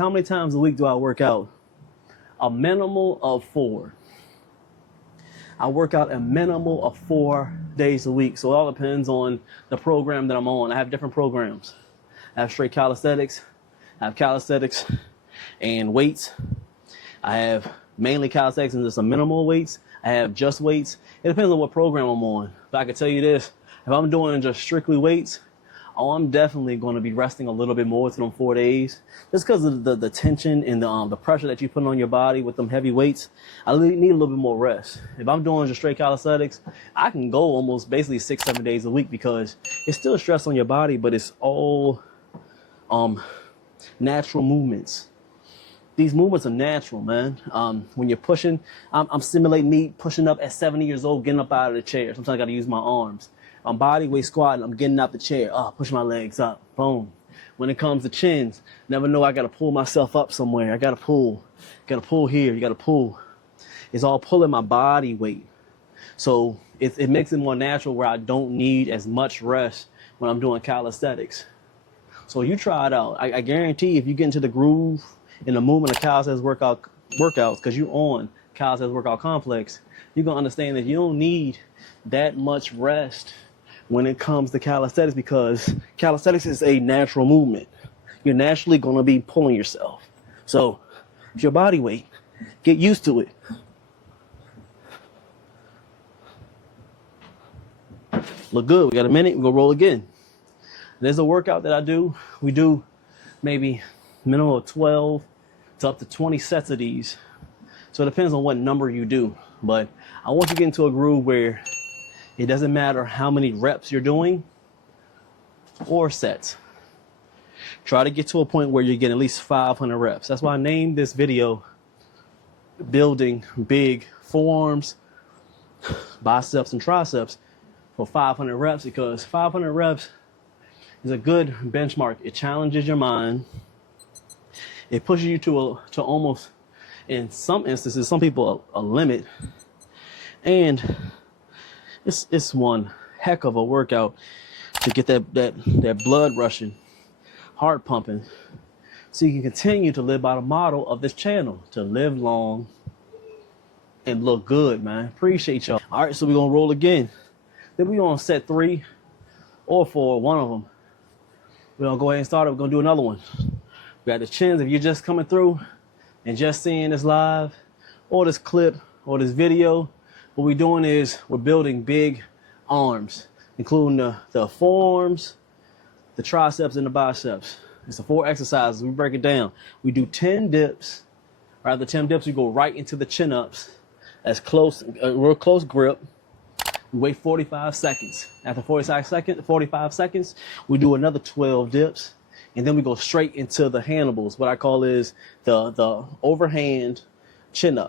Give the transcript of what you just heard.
how many times a week do I work out? A minimal of 4. I work out a minimal of 4 days a week. So it all depends on the program that I'm on. I have different programs. I have straight calisthenics, I have calisthenics and weights. I have mainly calisthenics and just a minimal weights. I have just weights. It depends on what program I'm on. But I can tell you this, if I'm doing just strictly weights, I'm definitely going to be resting a little bit more to them 4 days. Just because of the tension and the pressure that you put on your body with them heavy weights, I need a little bit more rest. If I'm doing just straight calisthenics, I can go almost basically 6-7 days a week because it's still stress on your body, but it's all natural movements. These movements are natural, man. When you're pushing, I'm simulating me pushing up at 70 years old, getting up out of the chair. Sometimes I got to use my arms. I'm bodyweight squatting, I'm getting out the chair, push my legs up, boom. When it comes to chins, never know I gotta pull myself up somewhere. I gotta pull here, you gotta pull. It's all pulling my body weight. So it makes it more natural where I don't need as much rest when I'm doing calisthenics. So you try it out. I guarantee if you get into the groove in the movement of calisthenics workouts, because you're on calisthenics workout complex, you're gonna understand that you don't need that much rest when it comes to calisthenics, because calisthenics is a natural movement. You're naturally going to be pulling yourself. So it's your body weight. Get used to it. Look good. We got a minute. We're going to roll again. There's a workout that I do. We do maybe minimum of 12 to up to 20 sets of these. So it depends on what number you do. But I want you to get into a groove where it doesn't matter how many reps you're doing or sets. Try to get to a point where you're getting at least 500 reps. That's why I named this video Building Big Forearms, Biceps, and Triceps for 500 reps, because 500 reps is a good benchmark. It challenges your mind. It pushes you to almost, in some instances, some people, a limit. And it's one heck of a workout to get that blood rushing, heart pumping, so you can continue to live by the motto of this channel, to live long and look good, man. Appreciate y'all. All right, so we're gonna roll again. Then we're on set 3 or 4, one of them. We're gonna go ahead and start it. We're gonna do another one. We got the chins. If you're just coming through and just seeing this live or this clip or this video, what we're doing is we're building big arms, including the forearms, the triceps, and the biceps. It's the 4 exercises. We break it down. We do 10 dips. Right after 10 dips, we go right into the chin-ups. That's close, real close grip. We wait 45 seconds. After 45 seconds, we do another 12 dips. And then we go straight into the handlebars. What I call is the overhand chin-up.